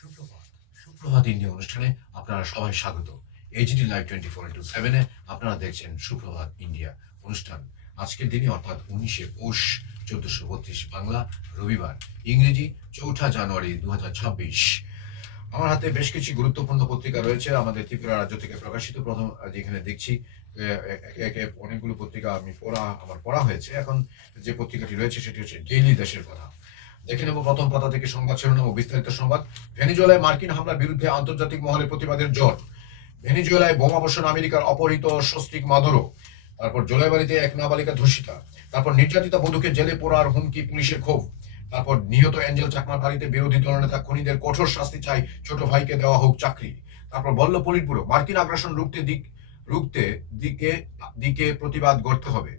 সুপ্রভাত সুপ্রভাত ইন্ডিয়া অনুষ্ঠানে আপনারা সবাই স্বাগত। এইচডি লাইভ 24x7-এ আপনারা দেখছেন সুপ্রভাত ইন্ডিয়া অনুষ্ঠান। আজকের দিনে অর্থাৎ 19শে পৌষ 1432 বাংলা, রবিবার, ইংরেজি 4 জানুয়ারি 2026। আমার হাতে বেশ কিছু গুরুত্বপূর্ণ পত্রিকা রয়েছে আমাদের ত্রিপুরা রাজ্য থেকে প্রকাশিত। প্রথম যেখানে দেখছি একে একে অনেকগুলো পত্রিকা আমার পড়া হয়েছে। এখন যে পত্রিকাটি রয়েছে সেটি হচ্ছে ডেইলি দেশের কথা। দেখে নেব প্রথম পাতা থেকে সংবাদ শিরোনাম ও বিস্তারিত সংবাদ। ভেনেজুয়েলায় মার্কিন হামলার বিরুদ্ধে আন্তর্জাতিক মহলে প্রতিবাদের ঝড়। ভেনেজুয়েলায় বোমাবর্ষণ আমেরিকার অপহৃত সস্ত্রীক মাদুরো। তারপর জলাইবাড়িতে এক নাবালিকা ধর্ষিতা। তারপর নির্যাতিতা বধূকে জেলে পোড়ার হুমকি, পুলিশের ক্ষোভ। তারপর নিহত অ্যাঞ্জেল চাকমার বাড়িতে বিরোধী দলনেতা খুনিদের কঠোর শাস্তি চাই, ছোট ভাইকে দেওয়া হোক চাকরি। তারপর বলল পলিটব্যুরো, মার্কিন আগ্রাসন রুখতে দিকে প্রতিবাদ গড়তে হবে।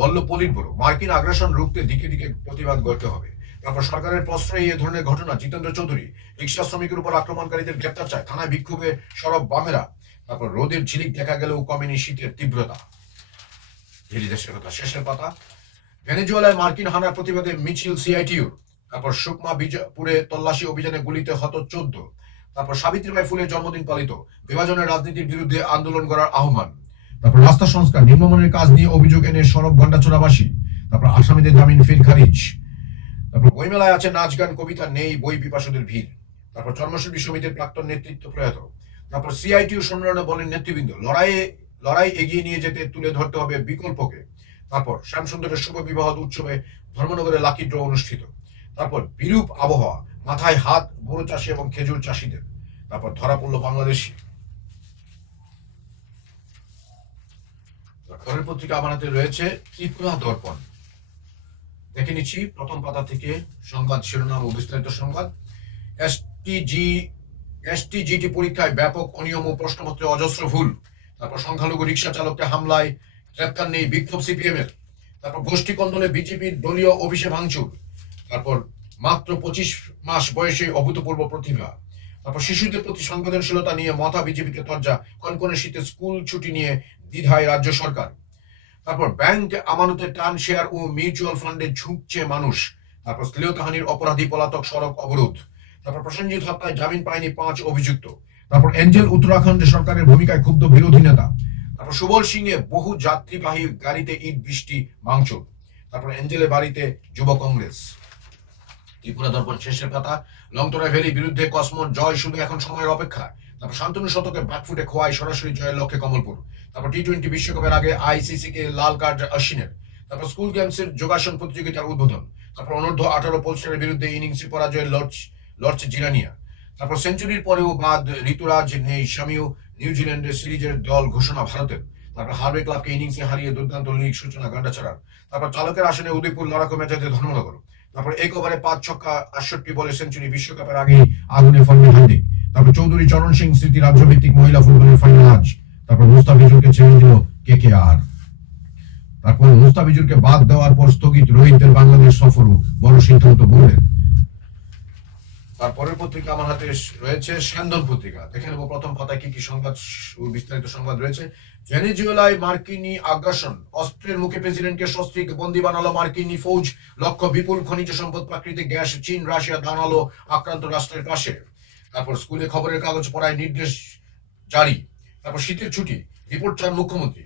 বলল পলিটব্যুরো, মার্কিন আগ্রাসন রুখতে দিকে দিকে প্রতিবাদ গড়তে হবে। তারপর সরকারের প্রশ্রয়ে এ ধরনের ঘটনা। জিতেন্দ্র চৌধুরী, রিক্সা শ্রমিকের উপর আক্রমণকারীদের গ্রেপ্তার চায়, থানায় বিক্ষোভে সরব বামেরা। তারপর রোদের ঝিলিক দেখা গেলেও কমেনি শীতের তীব্রতা। ডেইলি দেশের কথা শেষের পাতা। ভেনেজুয়েলায় মার্কিন হানার প্রতিবাদে মিছিল সিআইটিউর। তারপর সুকমা বিজয়পুরে তল্লাশি অভিযানে গুলিতে হত 14। তারপর সাবিত্রীবাই ফুলের জন্মদিন পালিত। বিভাজনের রাজনীতির বিরুদ্ধে আন্দোলন করার আহ্বান। তারপর রাস্তা সংস্কার, নিম্নমানের কাজ নিয়ে অভিযোগ এনে সড়ক গন্ডাচোরাবাসী। তারপর আসামিদের জামিন ফির খারিজ। তারপর বইমেলায় আছে নাচ গান কবিতা, নেই বই পিপাসুদের ভিড়। তারপর চর্মশিল্পী সমিতির প্রাক্তন নেতৃত্ব প্রয়াত। তারপর সিআইটিউ সম্মেলনে বলেন নেতৃবৃন্দ, লড়াই এগিয়ে নিয়ে যেতে তুলে ধরতে হবে বিকল্পকে। তারপর শ্যামসুন্দরের শুভ বিবাহ উৎসবে ধর্মনগরে লাকি ড্র অনুষ্ঠিত। তারপর বিরূপ আবহাওয়া, মাথায় হাত বোরো চাষি এবং খেজুর চাষিদের। তারপর ধরা পড়ল বাংলাদেশি। খবরের পত্রিকা আমার হাতে রয়েছে ত্রিপুরা দর্পণ। দেখে নিচ্ছি প্রথম পাতা থেকে সংবাদ শিরোনাম ও বিস্তারিত সংবাদ। এসটিজিটি পরীক্ষায় ব্যাপক অনিয়ম ও প্রশ্নপত্রে অজস্র ভুল। তারপর সংখ্যালঘু রিক্সা চালককে হামলায় গ্রেপ্তার নেই, বিক্ষোভ সিপিএম এর। তারপর গোষ্ঠী কন্দলে বিজেপির দলীয় অফিসে ভাঙচুর। তারপর মাত্র 25 মাস বয়সে অভূতপূর্ব প্রতিভা। তারপর শিশুদের প্রতি সংবেদনশীলতা নিয়ে মাথা বিজেপিকে তরজা, কনকনে শীতে স্কুল ছুটি নিয়ে দ্বিধায় রাজ্য সরকার। তারপর ব্যাংক আমানতের টান, শেয়ার ও মিউচুয়াল ফান্ডে ঝুঁকছে মানুষ। তারপর শ্লীলতাহানির অপরাধী পলাতক, সড়ক অবরোধ। তারপর প্রসেনজিৎ হত্যায় জামিন পায়নি 5 অভিযুক্ত। তারপর এঞ্জেল উত্তরাখণ্ড সরকারের ভূমিকায় ক্ষুব্ধ বিরোধী নেতা। তারপর সুবল সিংহে বহু যাত্রীবাহী গাড়িতে ইট বৃষ্টি ভাঙচুর। তারপর এঞ্জেলের বাড়িতে যুব কংগ্রেস। ত্রিপুরা দর্পণ শেষের পাতা। লংতরা ভ্যালি বিরুদ্ধে কসমোর জয় শুধু এখন সময়ের অপেক্ষা। তারপর শান্তনু শতকে ব্যাকফুটে খোয়াই সরাসরি জয়ের লক্ষ্যে কমলপুর। তারপর টি-20 বিশ্বকাপের আগে আইসিসি কে লাল কার্ড অশ্বিনের। তারপর স্কুল গেমসের যোগাসন প্রতিযোগিতার উদ্বোধন। তারপর অনূর্ধ্ব 18 পোলস্টারের বিরুদ্ধে ইনিংসে পরাজয়ে লড়ছে জিরানিয়া। তারপর সেঞ্চুরির পরেও বাদ ঋতুরাজ নেই, শামিও। নিউজিল্যান্ডের সিরিজের দল ঘোষণা ভারতের। তারপর হারবে ক্লাবকে ইনিংসে হারিয়ে দুর্দান্ত লিগ সূচনা গান্ডাছড়ার। তারপর চালকের আসনে উদয়পুর, লড়াকু ম্যাচে ধর্মনগর। তারপর এক ওভারে 5 ছক্কা 68 বলে সেঞ্চুরি, বিশ্বকাপের আগে আগুনে ফলবে হার্দিক। তারপর চৌধুরী চরণ সিং স্মৃতি রাজ্যভিত্তিক মহিলা ফুটবলের ফাইনাল আজ। তারপর মুস্তাফিজুরকে ছেড়ে দিল কেকেআর। তারপর মুস্তাফিজুরকে বাদ দেওয়ার পর স্থগিত রোহিতদের বাংলাদেশ সফরও, বড় সিদ্ধান্ত বললেন। তারপরের পত্রিকা আমার হাতে রয়েছে স্যান্দন পত্রিকা। দেখে নেব প্রথম পাতায় কি কি সংবাদ বিস্তারিত সংবাদ রয়েছে। ভেনেজুয়েলায় মার্কিনী আগ্রাসন, অস্ত্রের মুখে প্রেসিডেন্টকে সস্ত্রীক বন্দী বানালো মার্কিনী ফৌজ। লক্ষ্য বিপুল খনিজ সম্পদ, প্রাকৃতিক গ্যাস। চীন রাশিয়া দাঁড়ালো আক্রান্ত রাষ্ট্রের পাশে। তারপর স্কুলে খবরের কাগজ পড়ায় নির্দেশ জারি। তারপর শীতের ছুটি, রিপোর্ট চান মুখ্যমন্ত্রী।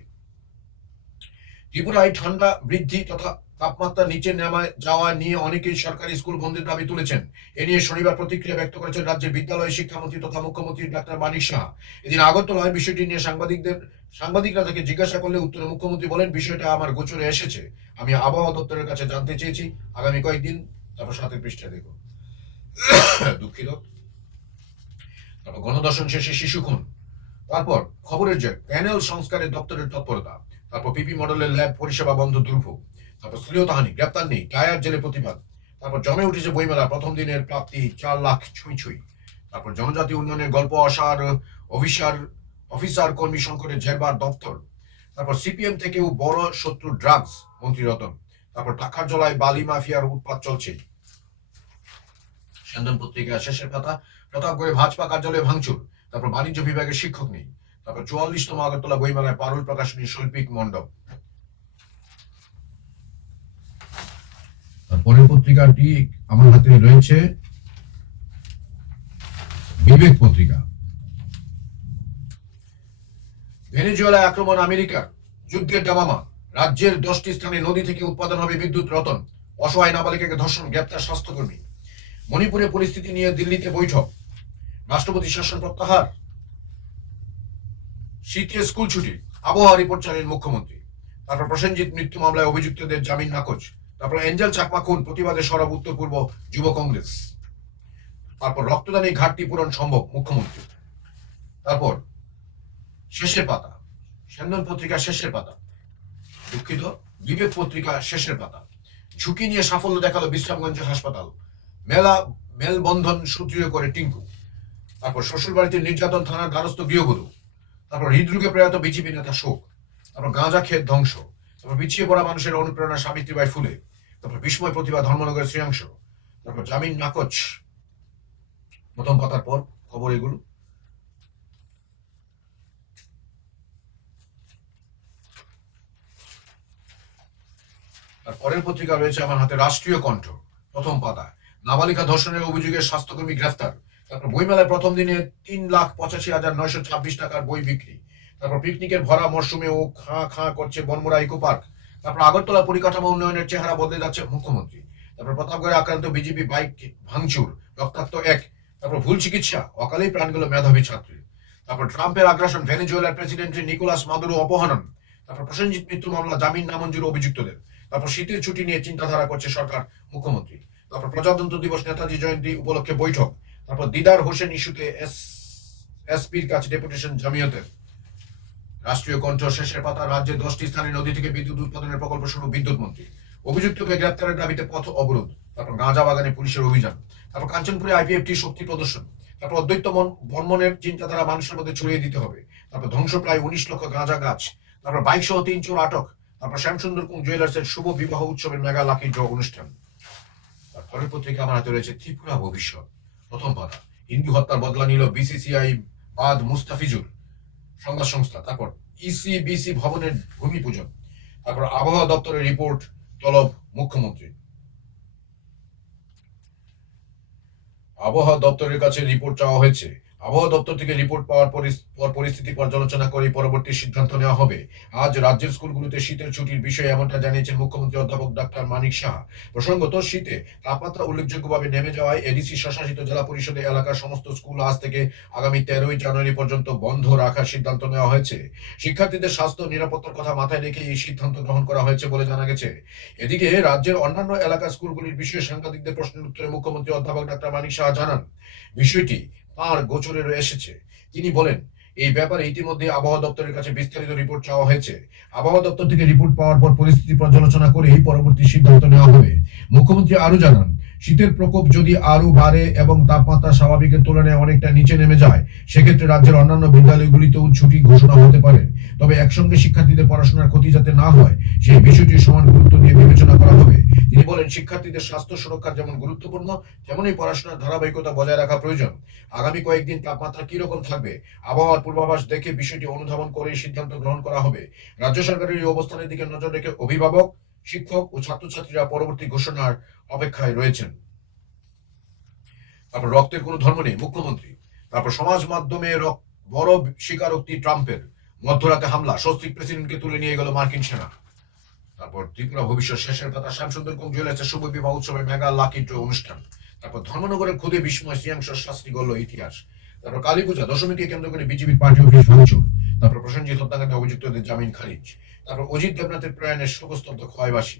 ত্রিপুরায় ঠান্ডা বৃদ্ধি তথা তাপমাত্রা নিচে নেমে যাওয়া নিয়ে অনেকেই সরকারি স্কুল বন্ধের দাবি তুলেছেন। এ নিয়ে শনিবার প্রতিক্রিয়া ব্যক্ত করেছেন রাজ্যের বিদ্যালয় শিক্ষামন্ত্রী তথা মুখ্যমন্ত্রী ডাক্তার মানিক সাহা। এদিন আগরতলায় বিষয়টি নিয়ে সাংবাদিকরা তাকে জিজ্ঞাসা করলে উত্তরে মুখ্যমন্ত্রী বলেন, বিষয়টা আমার গোচরে এসেছে, আমি আবহাওয়া দপ্তরের কাছে জানতে চেয়েছি আগামী কয়েকদিন। তারপর 7 পৃষ্ঠা দেখো, দুঃখিত। তারপর গণধর্ষণ শেষে শিশু খুন। তারপর খবরের যে প্যানেল সংস্কারের দপ্তরের তৎপরতা। তারপর পিপি মডেলের ল্যাব পরিষেবা বন্ধ, দুর্ভোগ। তারপর শ্লীলতাহানি, গ্রেপ্তার নেই, টায়ার জেলে প্রতিবাদ। তারপর জমে উঠেছে বইমেলা, প্রথম দিনের প্রাপ্তি 4 লাখ ছুঁই ছুঁই। তারপর জনজাতি উন্নয়নের গল্প, আসার অফিসার কর্মী সংকটের জেরবার দপ্তর। তারপর সিপিএম থেকেও বড় শত্রু ড্রাগস, মন্ত্রী রতন। তারপর টাকার জলায় বালি মাফিয়ার উৎপাত চলছে। স্যান্দন পত্রিকা শেষের কথা। প্রতাপগড়ে ভাজপা কার্যালয়ে ভাঙচুর। তারপর বাণিজ্য বিভাগের শিক্ষক নেই। তারপর 44তম আগরতলা বইমেলায় পারুল প্রকাশনী শৈল্পিক মণ্ডপ। পরের পত্রিকাটি আমার হাতে রয়েছে বিবেক পত্রিকা। ভেনেজুয়েলা আক্রমণ আমেরিকার, যুদ্ধের দামামা, রাজ্যের 10টি স্থানে নদী থেকে উৎপাদন হবে বিদ্যুৎ রতন, অসহায় নাবালিকাকে ধর্ষণ, গ্রেপ্তার স্বাস্থ্যকর্মী। মণিপুরে পরিস্থিতি নিয়ে দিল্লিতে বৈঠক, রাষ্ট্রপতি শাসন প্রত্যাহার, শীতে স্কুল ছুটি, আবহাওয়া রিপোর্ট চাইলেন মুখ্যমন্ত্রী। তারপর প্রসেনজিৎ মৃত্যু মামলায় অভিযুক্তদের জামিন নাকচ। তারপর এঞ্জেল চাকমা খুন প্রতিবাদে সরব উত্তর পূর্ব যুব কংগ্রেস। তারপর রক্তদানী ঘাটতি পূরণ সম্ভব, মুখ্যমন্ত্রী। তারপর শেষের পাতা, সেন্দন পত্রিকা শেষের পাতা, দুঃখিত, বিবেক পত্রিকা শেষের পাতা। ঝুঁকি নিয়ে সাফল্য দেখালো বিশ্রামগঞ্জ হাসপাতাল, মেলবন্ধন সুদৃঢ় করে টিঙ্কু। তারপর শ্বশুর বাড়িতে নির্যাতন, থানার দ্বারস্থ গৃহবধূ। তারপর হৃদরোগে প্রয়াত বিজেপি নেতা শোক। তারপর গাঁজা ক্ষেত ধ্বংস। তারপর পিছিয়ে পড়া মানুষের অনুপ্রেরণা সাবিত্রীবাই ফুলে। তারপর বিস্ময় প্রতিভা ধর্মনগরের শ্রেয়াংশ। তারপর জামিন নাকচ। প্রথম পাতার পর খবর এগুলো। আর পরের পত্রিকা রয়েছে আমার হাতে রাষ্ট্রীয় কণ্ঠ, প্রথম পাতা। নাবালিকা ধর্ষণের অভিযোগে স্বাস্থ্যকর্মী গ্রেফতার। তারপর বইমেলায় প্রথম দিনে 3,85,926 টাকার বই বিক্রি। তারপর পিকনিকের ভরা মরশুমে ও খাঁ খাঁ করছে বনমুড়া ইকো পার্ক। তারপর আগরতলা পরিকাঠামো উন্নয়নের চেহারা বদলে যাচ্ছে, মুখ্যমন্ত্রী। তারপর প্রতাপগড়ে আক্রান্ত বিজেপি বাইক ভাঙচুর, রক্তাক্ত এক। তারপর ভুল চিকিৎসা, অকালেই প্রাণ গেল মেধাবী ছাত্রী। তারপর ট্রাম্পের আগ্রাসন, ভেনেজুয়েলার প্রেসিডেন্টের নিকোলাস মাদুরো অপহরণ। তারপর প্রসেনজিৎ মৃত্যু মামলা, জামিন নামঞ্জুর অভিযুক্তদের। তারপর শীতের ছুটি নিয়ে চিন্তাধারা করছে সরকার, মুখ্যমন্ত্রী। তারপর প্রজাতন্ত্র দিবস, নেতাজি জয়ন্তী উপলক্ষে বৈঠক। তারপর দিদার হোসেন ইস্যুতে এসপির কাছে ডেপুটেশন জামিয়তের। রাষ্ট্রীয় কণ্ঠ শেষের পাতা, রাজ্যের 10টি স্থানে নদী থেকে বিদ্যুৎ উৎপাদনের প্রকল্প শুরু, বিদ্যুৎ মন্ত্রী। অভিযুক্তকে গ্রেপ্তারের দাবিতে পথ অবরোধ। তারপর গাঁজা বাগানে পুলিশের অভিযান। তারপর কাঞ্চনপুরে আইপিএফটি শক্তি প্রদর্শন। তারপর অদ্বৈত বর্মনের চিন্তাধারা মানুষের মধ্যে ছড়িয়ে দিতে হবে। তারপর ধ্বংস প্রায় 19 লক্ষ গাঁজা গাছ। তারপর বাইক সহ 3 চোর আটক। তারপর শ্যামসুন্দর কুং জুয়েলার্সের শুভ বিবাহ উৎসবের মেগা লাকি ড্র অনুষ্ঠান। পরের পত্রিকা আমার হাতে রয়েছে ত্রিপুরা ভবিষ্যৎ, প্রথম পাতা। হিন্দু হত্যার বদলা নিল বিসিসিআই বাদ মুস্তাফিজুর, সংবাদ সংস্থা। তারপর ইসিবিসি ভবনের ভূমি পূজন। তারপর আবহাওয়া দপ্তরের রিপোর্ট তলব, মুখ্যমন্ত্রী। আবহাওয়া দপ্তরের কাছে রিপোর্ট চাওয়া হয়েছে। আবহাওয়া দপ্তর থেকে রিপোর্ট পাওয়ার পর পরিস্থিতি পর্যালোচনা করে পরবর্তী সিদ্ধান্ত নেওয়া হবে। আজ রাজ্যের স্কুলগুলোতে শীতের ছুটির বিষয়ে এমনটা জানিয়েছেন মুখ্যমন্ত্রী অধ্যাপক ডাক্তার মানিক সাহা। প্রসঙ্গত, শীতে তাপমাত্রা উল্লেখযোগ্যভাবে নেমে যাওয়ায় এডিসি স্বশাসিত জেলা পরিষদে এলাকার সমস্ত স্কুল আজ থেকে আগামী 13ই জানুয়ারি পর্যন্ত বন্ধ রাখার সিদ্ধান্ত নেওয়া হয়েছে। শিক্ষার্থীদের স্বাস্থ্য নিরাপত্তার কথা মাথায় রেখে এই সিদ্ধান্ত গ্রহণ করা হয়েছে বলে জানা গেছে। এদিকে রাজ্যের অন্যান্য এলাকার স্কুলগুলির বিষয়ে সাংবাদিকদের প্রশ্নের উত্তরে মুখ্যমন্ত্রী অধ্যাপক ডাক্তার মানিক সাহা জানান, বিষয়টি তাঁর গোচরে এসেছে। তিনি বলেন, এই ব্যাপারে ইতিমধ্যে আবহাওয়া দপ্তরের কাছে বিস্তারিত রিপোর্ট চাওয়া হয়েছে। আবহাওয়া দপ্তর থেকে রিপোর্ট পাওয়ার পর পরিস্থিতি পর্যালোচনা করেই পরবর্তী সিদ্ধান্ত নেওয়া হবে। মুখ্যমন্ত্রী আরো জানান, শীতের প্রকোপ যদি আরো বাড়ে এবং তাপমাত্রা স্বাভাবিকের তুলনায় অনেকটা নিচে নেমে যায়, সেক্ষেত্রে রাজ্যের অন্যান্য বিদ্যালয়গুলিতেও ছুটি ঘোষণা হতে পারে। তবে একসঙ্গে শিক্ষার্থীদের পড়াশোনার ক্ষতি যাতে না হয়, সেই বিষয়টি সমান গুরুত্ব দিয়ে বিবেচনা করা হবে। তিনি বলেন, শিক্ষার্থীদের স্বাস্থ্য সুরক্ষা যেমন গুরুত্বপূর্ণ, তেমনই পড়াশোনার ধারাবাহিকতা বজায় রাখা প্রয়োজন। আগামী কয়েকদিন তাপমাত্রা কি রকম থাকবে, আবহাওয়ার পূর্বাভাস দেখে বিষয়টি অনুধাবন করে সিদ্ধান্ত গ্রহণ করা হবে। রাজ্য সরকারের এই অবস্থানের দিকে নজর রেখে অভিভাবক, শিক্ষক ও ছাত্রছাত্রীরা পরবর্তী ঘোষণার অপেক্ষায় রয়েছেন। তারপর রক্তের কোনো ধর্ম নেই, মুখ্যমন্ত্রী। তারপর সমাজ মাধ্যমে বড় স্বীকারোক্তি ট্রাম্পের, মধ্যরাতে হামলা, সস্ত্রীক প্রেসিডেন্টকে তুলে নিয়ে গেল মার্কিন সেনা। তারপর ত্রিপুরা ভবিষ্যৎ শেষের কথা, শ্যামসুন্দর কুং জুয়েলার্সের শুভ বিবাহ উৎসবে মেগা লাকি ড্র অনুষ্ঠান। তারপর ধর্মনগরের খুদে বিস্ময়, শ্রেয়াংশ শাস্ত্রী গল্ল ইতিহাস। তারপর কালী পূজা, দশমীকে কেন্দ্র করে বিজেপির পার্টি অফিস ভাঙচুর। তারপর প্রসেনজিৎ হত্যাকাণ্ডে অভিযুক্তদের জামিন খারিজ। তারপর অজিত দেবনাথের প্রয়াণের শোকস্তব্ধ ক্ষয়বাসী।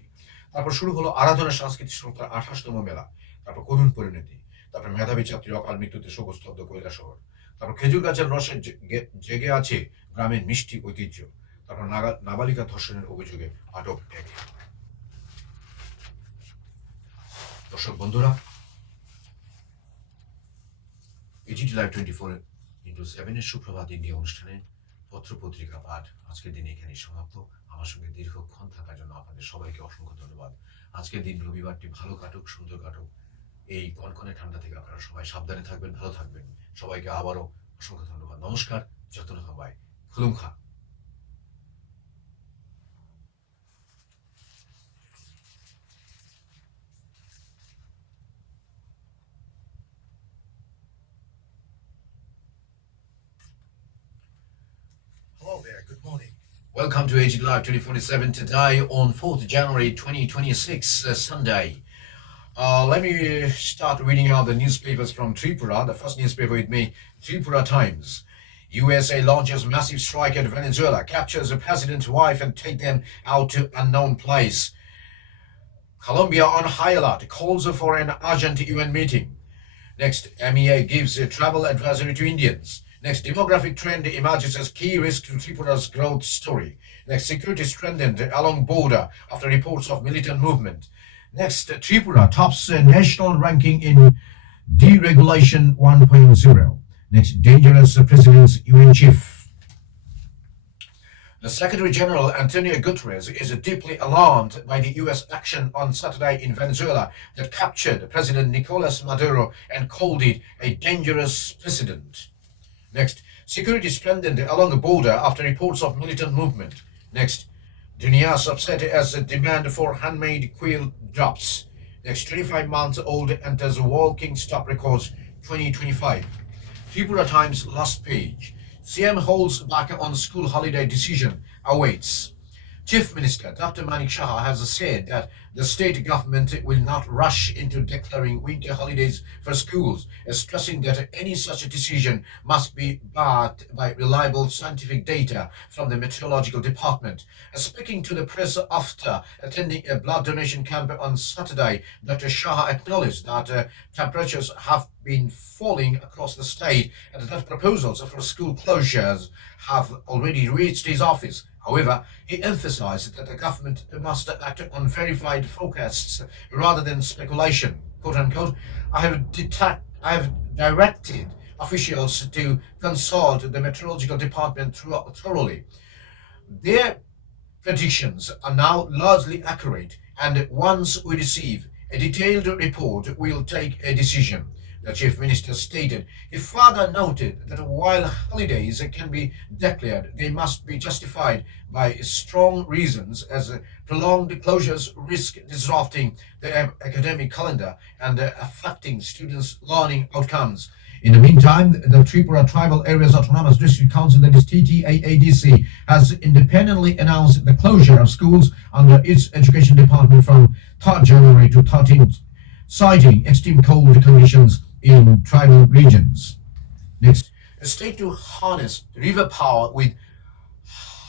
তারপর শুরু হলো আরাধনা সাংস্কৃতিক সংস্থার 28তম মেলা। তারপর করুণ পরিণতি। তারপর মেধাবী ছাত্রী অকাল মৃত্যুতে শোকস্তব্ধ কৈলাসহর। তারপর খেজুর গাছের রসে জেগে আছে গ্রামের মিষ্টি ঐতিহ্য। তারপর নাবালিকা ধর্ষণের অভিযোগে আটক এক। দর্শক বন্ধুরা, এজিটি লাইভ 24x7 এর সুপ্রভাত ইন্ডিয়া অনুষ্ঠানে পত্র পত্রিকা পাঠ আজকের দিনে এখানে সমাপ্ত। আমার সঙ্গে দীর্ঘক্ষণ থাকার জন্য আপনাদের সবাইকে অসংখ্য ধন্যবাদ। আজকের দিন রবিবারটি ভালো কাটুক, সুন্দর কাটুক। এই কনকনে ঠান্ডা থেকে আপনারা সবাই সাবধানে থাকবেন, ভালো থাকবেন। সবাইকে আবারও অসংখ্য ধন্যবাদ। নমস্কার, যত্ন সবাই, খুলুমখা। Good morning. Welcome to AG Live 2047 today on 4th January 2026, Sunday. Let me start reading out the newspapers from Tripura. The first newspaper with me, Tripura Times. USA launches massive strike at Venezuela, captures the president's wife and take them out to unknown place. Colombia on high alert, calls for an urgent UN meeting. Next, MEA gives a travel advisory to Indians. Next, demographic trend emerges as key risk to Tripura's growth story. Next, security strengthened along border after reports of militant movement. Next, Tripura tops national ranking in deregulation 1.0. Next, dangerous president's UN chief. The Secretary General Antonio Guterres is deeply alarmed by the U.S. action on Saturday in Venezuela that captured President Nicolas Maduro and called it a dangerous precedent. Next, security strengthened along the border after reports of militant movement. Next, Dunia's upset as the demand for handmade quill drops. Next, 25-month-old enters walking stop records 2025. Tripura Times last page. CM holds back on school holiday decision, awaits. Chief Minister Dr. Manik Shah has said that the state government will not rush into declaring winter holidays for schools, stressing that any such decision must be backed by reliable scientific data from the meteorological department. Speaking to the press after attending a blood donation camp on Saturday, Dr. Shah acknowledged that temperatures have been falling across the state and that proposals for school closures have already reached his office. However, he emphasized that the government must act on verified forecasts rather than speculation. Quote unquote, I have directed officials to consult the meteorological department thoroughly. Their predictions are now largely accurate, and once we receive a detailed report, we'll take a decision, the chief minister stated. He further noted that while holidays can be declared, they must be justified by strong reasons, as prolonged closures risk disrupting the academic calendar and affecting students' learning outcomes. In the meantime, the Tripura Tribal Areas Autonomous District Council, that is TTAADC, has independently announced the closure of schools under its education department from 3rd January to 13th, citing extreme cold conditions in tribal regions. Next, a state to harness river power with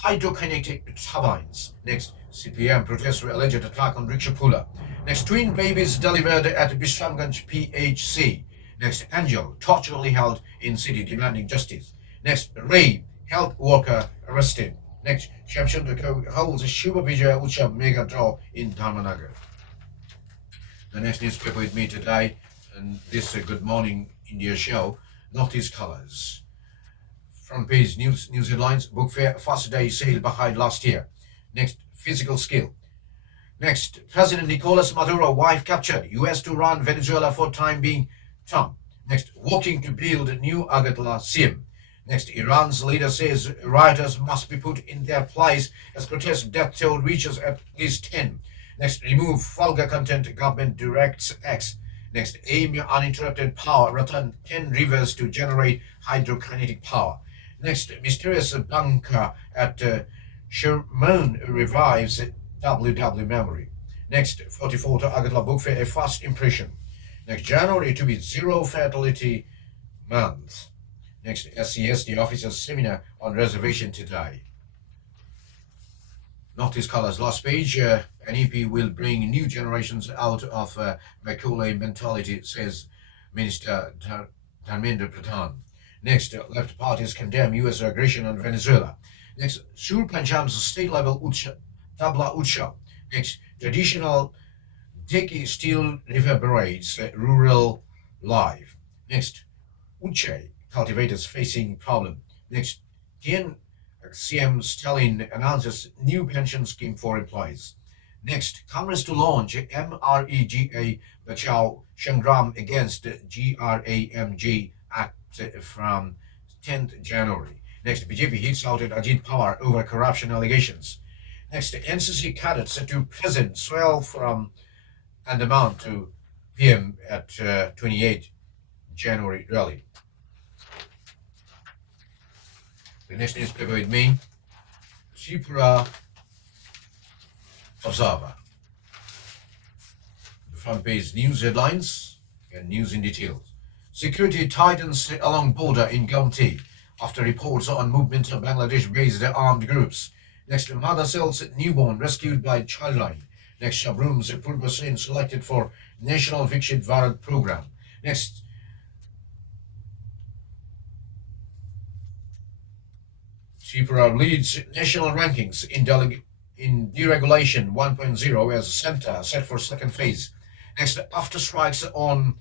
hydrokinetic turbines. Next, CPM protests alleged attack on rickshaw puller. Next, twin babies delivered at Bishramganj PHC. Next, Angel torturally held in city demanding justice. Next, rape, health worker arrested. Next, Shamsundar holds a Shiva Vijaya Utsav mega draw in Dharmanagar. The next newspaper with me today, and this Good Morning India show, Northeast Colors. Front page news headlines, book fair first day sale behind last year. Next, physical skill. Next, President Nicolas Maduro wife captured, US to run Venezuela for time being Trump. Next, working to build new Agatla SIM. Next, Iran's leader says rioters must be put in their place as protest death toll reaches at least 10. Next, remove vulgar content, government directs X. Next, aim uninterrupted power, return 10 rivers to generate hydrokinetic power. Next, mysterious bunker at Sherman revives WW memory. Next, 44th Agatla Book Fair, a first impression. Next, January to be zero fatality month. Next, SCSD officers seminar on reservation today. Northeast Colors last page. NEP will bring new generations out of Macaulay mentality, says Minister Dharmendra Pradhan. Next, left parties condemn U.S. aggression on Venezuela. Next, Sur Punjab's state-level Tabla Utsav. Next, traditional Deki still reverberates rural life. Next, Uche cultivators facing problem. Next, Tien CM Stalin announces new pension scheme for employees. Next, Congress to launch MREGA Bachao Shangram against GRAMG Act from 10th January. Next, BJP hits out at Ajit Pawar over corruption allegations. Next, NCC cadets to present swell from Andaman to PM at 28 January rally. The next newspaper with me, Tripura Observer. The front page news headlines and news in details. Security tightens along border in Gumti after reports on movement of Bangladesh-based armed groups. Next, mother sells newborn rescued by Childline. Next, Shabrum's Purva Sen selected for National Vikshit Bharat program. Next, Tripura leads national rankings in deregulation 1.0 as center set for second phase. Next, after strikes on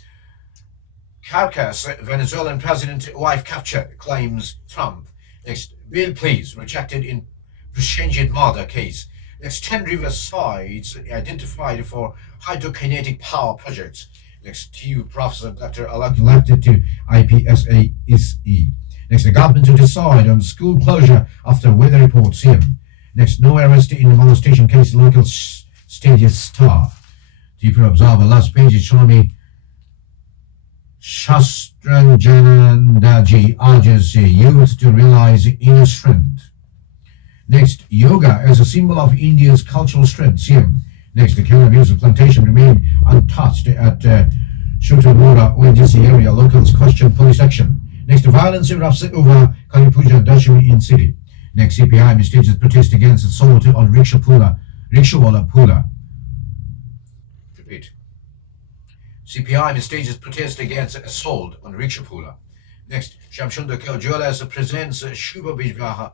Caracas, Venezuelan president wife captured, claims Trump. Next, bail pleas rejected in Prashanjit murder case. Next, 10 river sites identified for hydrokinetic power projects. Next, TU Professor Dr. elected to IPSA-SE. Next, the government to decide on school closure after weather report CM. Next, no arrest in the molestation case, local stages star. Tripura Observer, last page, Swami Shastranjanandaji urges youth to realize inner strength. Next, yoga as a symbol of India's cultural strength, CM. Next, the cannabis plantation remained untouched at Shotamura, ONGC area. Locals question police action. Next, violence erupts over Kali Puja Dashami in city. Next, CPI stages protest against assault on Rickshawala Pula. Repeat. CPI stages protest against assault on Rickshawala. Next, Shamshundar Kaur Jewelers presents Shubha Vijvaha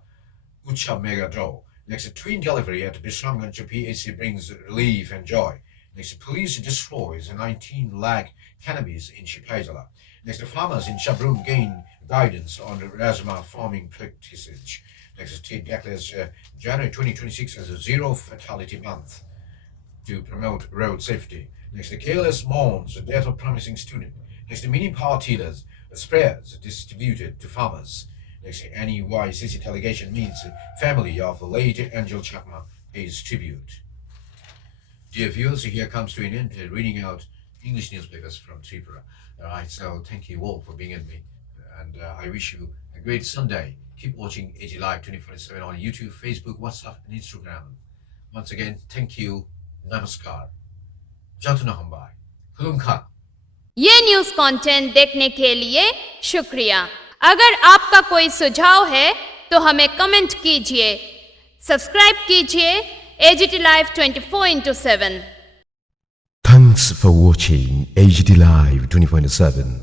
Ucha Mega Draw. Next, twin delivery at Bisramganj PHC brings relief and joy. Next, police destroys 19 lakh cannabis in Shipajala. Next, farmers in Shabrum gain guidance on the Razma farming practices. Next, state declares January 2026 as a zero fatality month to promote road safety. Next, the KLS mourns the death of promising student. Next, the mini power tillers, sprayers distributed to farmers. Next, NEYCC delegation meets family of the late Angel Chakma pays tribute. Dear viewers, here comes to an end reading out English newspapers from Tripura. All right, so thank you all for being with me, and I wish you a great Sunday. Keep watching AG Live 24/7 on YouTube, Facebook, WhatsApp, and Instagram. Once again, thank you. Namaskar. Jatunahambhai. Kulumkha. ये news content देखने के लिए शुक्रिया। अगर आपका कोई सुझाव है तो हमें कमेंट कीजिए, सब्सक्राइब कीजिए AGT Live 24/7। Thanks for watching AGT Live 24/7.